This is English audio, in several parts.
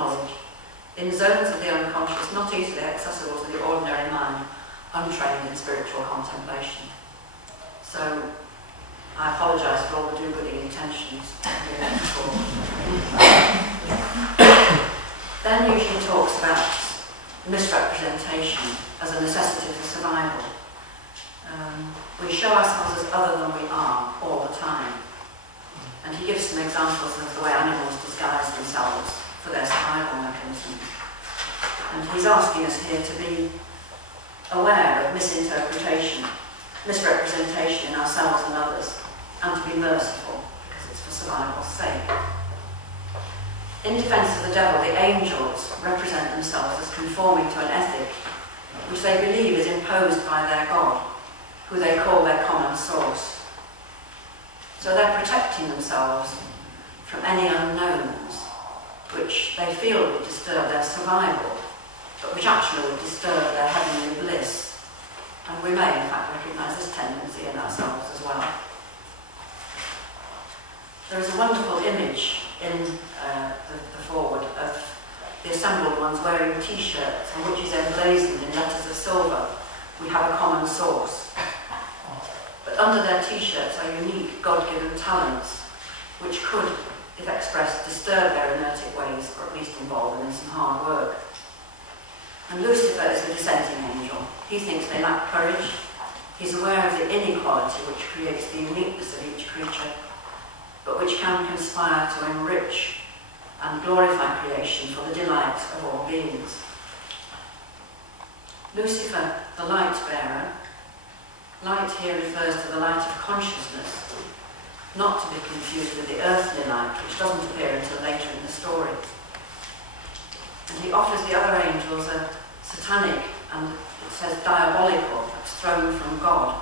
knowledge, in zones of the unconscious not easily accessible to the ordinary mind, untrained in spiritual contemplation. So, I apologise for all the do-gooding intentions. Then usually talks about misrepresentation as a necessity for survival. We show ourselves as other than we are all the time. And he gives some examples of the way animals disguise themselves for their survival mechanisms. And he's asking us here to be aware of misrepresentation in ourselves and others, and to be merciful, because it's for survival's sake. In defence of the devil, the angels represent themselves as conforming to an ethic which they believe is imposed by their God, who they call their common source. So they're protecting themselves from any unknowns which they feel would disturb their survival, but which actually would disturb their heavenly bliss. And we may, in fact, recognise this tendency in ourselves as well. There is a wonderful image in the foreword of the assembled ones wearing T-shirts on which is emblazoned in letters of silver, "We have a common source." But under their T-shirts are unique God-given talents, which could, if expressed, disturb their inertic ways, or at least involve them in some hard work. And Lucifer is the dissenting angel. He thinks they lack courage. He's aware of the inequality which creates the uniqueness of each creature, but which can conspire to enrich and glorify creation for the delight of all beings. Lucifer, the light bearer. Light here refers to the light of consciousness, not to be confused with the earthly light, which doesn't appear until later in the story. And he offers the other angels a satanic, and it says diabolical, thrown from God,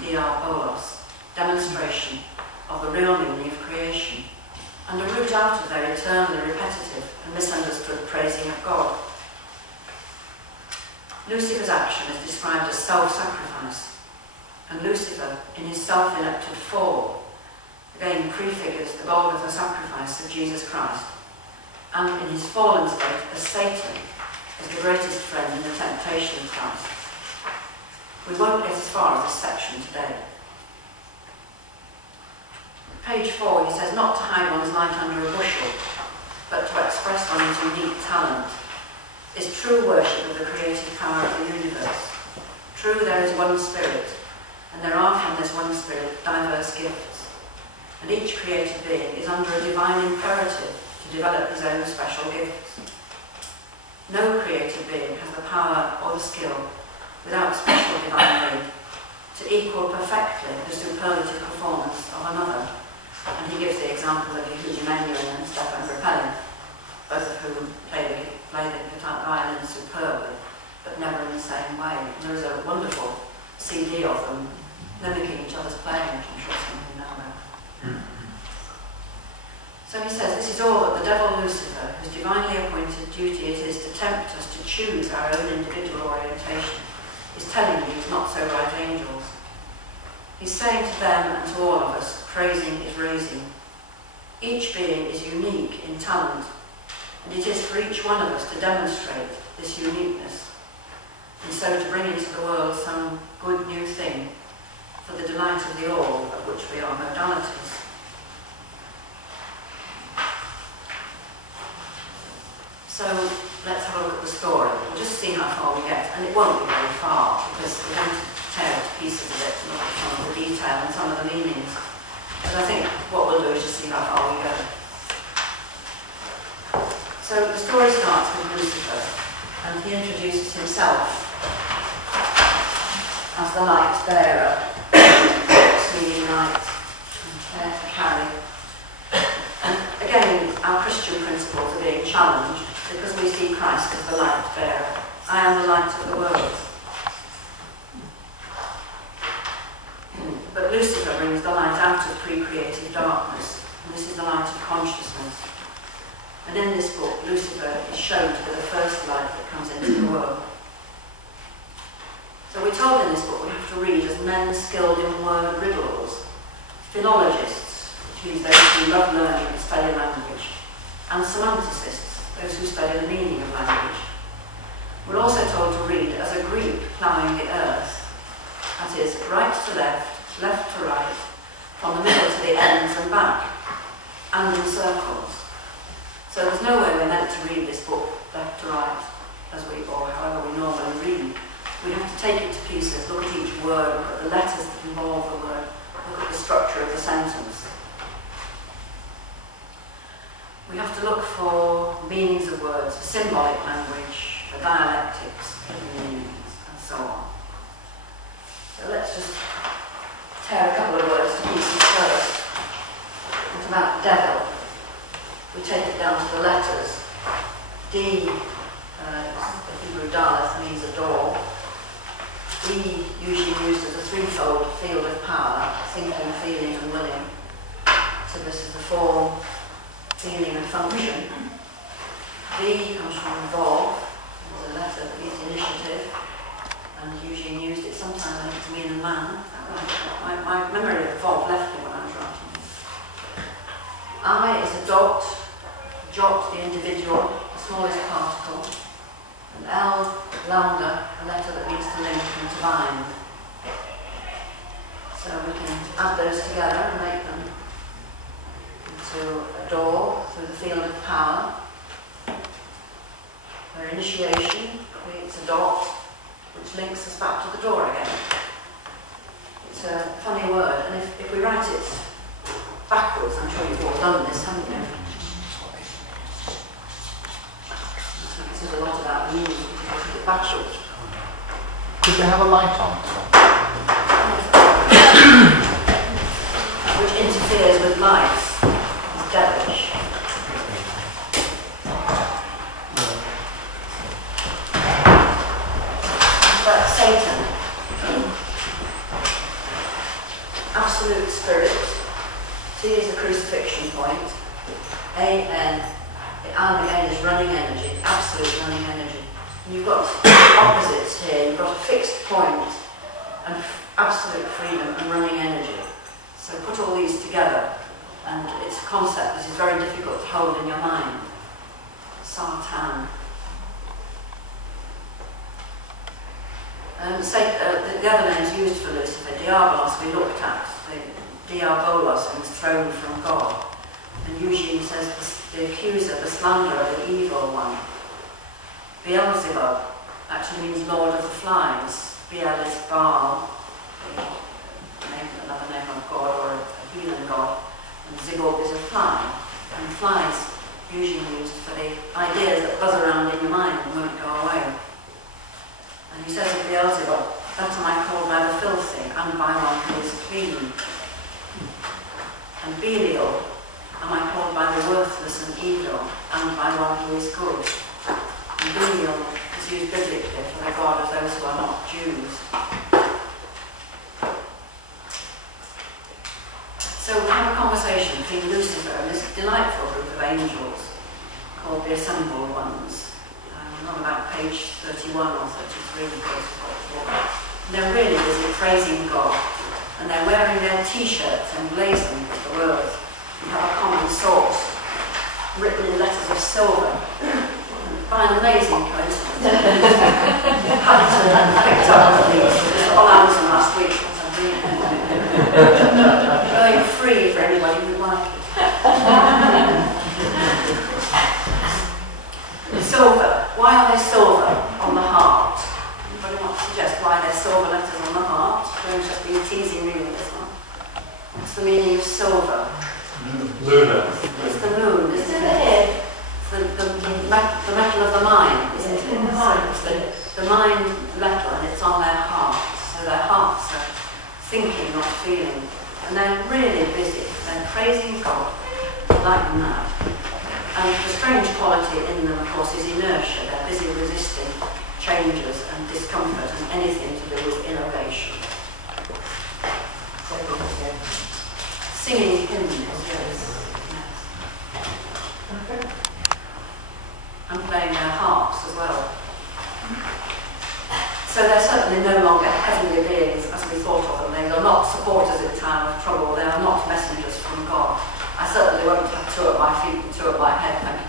diabolos, demonstration of the real meaning of creation, and a route out of their eternally repetitive and misunderstood praising of God. Lucifer's action is described as self-sacrifice, and Lucifer, in his self-elected fall, again prefigures the Golgotha sacrifice of Jesus Christ, and in his fallen state as Satan, as the greatest friend in the temptation of Christ. We won't get as far as this section today. Page 4, he says, not to hide one's light under a bushel, but to express one's unique talent, is true worship of the creative power of the universe. True, there is one Spirit, and there are from this one Spirit diverse gifts, and each created being is under a divine imperative to develop his own special gifts. No created being has the power or the skill, without special divine aid, to equal perfectly the superlative performance of another. And he gives the example of Yehudi Menuhin and Stefan Grappelli, both of whom play the guitar violin superbly, but never in the same way. And there is a wonderful CD of them mimicking each other's playing, which I'm sure some of you know about. So he says, this is all that the devil Lucifer, whose divinely appointed duty it is to tempt us to choose our own individual orientation, is telling these not-so-bright angels. He's saying to them and to all of us, praising is raising. Each being is unique in talent, and it is for each one of us to demonstrate this uniqueness, and so to bring into the world some good new thing for the delight of the all, of which we are modalities. So let's have a look at the story. We'll just see how far we get, and it won't be very far because we're going to tear to pieces of it and look at some of the detail and some of the meanings. But I think what we'll do is just see how far we go. So the story starts with Lucifer, and he introduces himself as the light bearer, swinging light, and care to carry. And again, our Christian principles are being challenged because we see Christ as the light bearer. I am the light of the world. But Lucifer brings the light out of pre-creative darkness, and this is the light of consciousness. And in this book, Lucifer is shown to be the first light that comes into the world. So we're told in this book we have to read as men skilled in word riddles, philologists, which means those who love learning and study language, and semanticists, those who study right to left, left to right, from the middle to the ends and back, and in circles. So there's no way we're meant to read this book left to right, or however we normally read. We have to take it to pieces, look at each word, look at the letters that involve the word, look at the structure of the sentence. We have to look for meanings of words, for symbolic language, for dialectics, for meanings, and so on. So let's just tear a couple of words to pieces first. It's about devil. We take it down to the letters. D, the Hebrew Daleth, means a door. E, usually used as a threefold field of power, thinking, feeling, and willing. So this is the form, feeling, and function. V comes from involve. It's a letter that means initiative, and usually used it sometimes I think to mean a man. My memory of Bob left me when I was writing this. I is a dot, the individual, the smallest particle, and L, lambda, a letter that means to link and to bind. So we can add those together and make them into a door through the field of power, where initiation creates a dot, which links us back to the door again. It's a funny word, and if we write it backwards, I'm sure you've all done this, haven't you? This is a lot about the meaning if you look at it backwards. Could they have a light on? Which interferes with light. It's devilish. It's about Satan. Absolute spirit. T is the crucifixion point. A-N. The N again is running energy, absolute running energy. And you've got opposites here. You've got a fixed point and absolute freedom and running energy. So put all these together, and it's a concept that is very difficult to hold in your mind. Satan. The other names used for Lucifer, Diabolos, we looked at. The Diabolos means thrown from God. And usually he says the accuser, the slanderer, the evil one. Beelzebub actually means Lord of the Flies. Beel is Baal, another name of God or a healing god. And Zebub is a fly. And flies usually used for the ideas that buzz around in your mind and won't go away. And he says of Beelzebub, that am I called by the filthy and by one who is clean. And Belial, am I called by the worthless and evil, and by one who is good. And Belial is used biblically for the God of those who are not Jews. So we have a conversation between Lucifer and this delightful group of angels called the Assembled Ones. On about page 31 or 33 of the they're really busy praising God. And they're wearing their t-shirts emblazoned with the words, "We have a common source," written in letters of silver. By an amazing coincidence. Huntington picked up these on Amazon last week. Going free for anybody who'd like it. Silver. Why are they silver on the heart? Anybody want to suggest why they're silver letters on the heart? Don't just be teasing me with this one. What's the meaning of silver? Lunar. It's the moon, isn't it? It's the metal of the mind, isn't it? So it's the mind metal, and it's on their hearts. So their hearts are thinking, not feeling. And they're really busy. They're praising God like mad. And the strange quality in them, of course, is inertia. They're busy resisting changes and discomfort and anything to do with innovation. Singing hymns, yes. And playing their harps as well. So they're certainly no longer heavenly beings as we thought of them. They are not supporters in time of trouble. They are not messengers from God. I certainly won't have two at my feet and two at my head, thank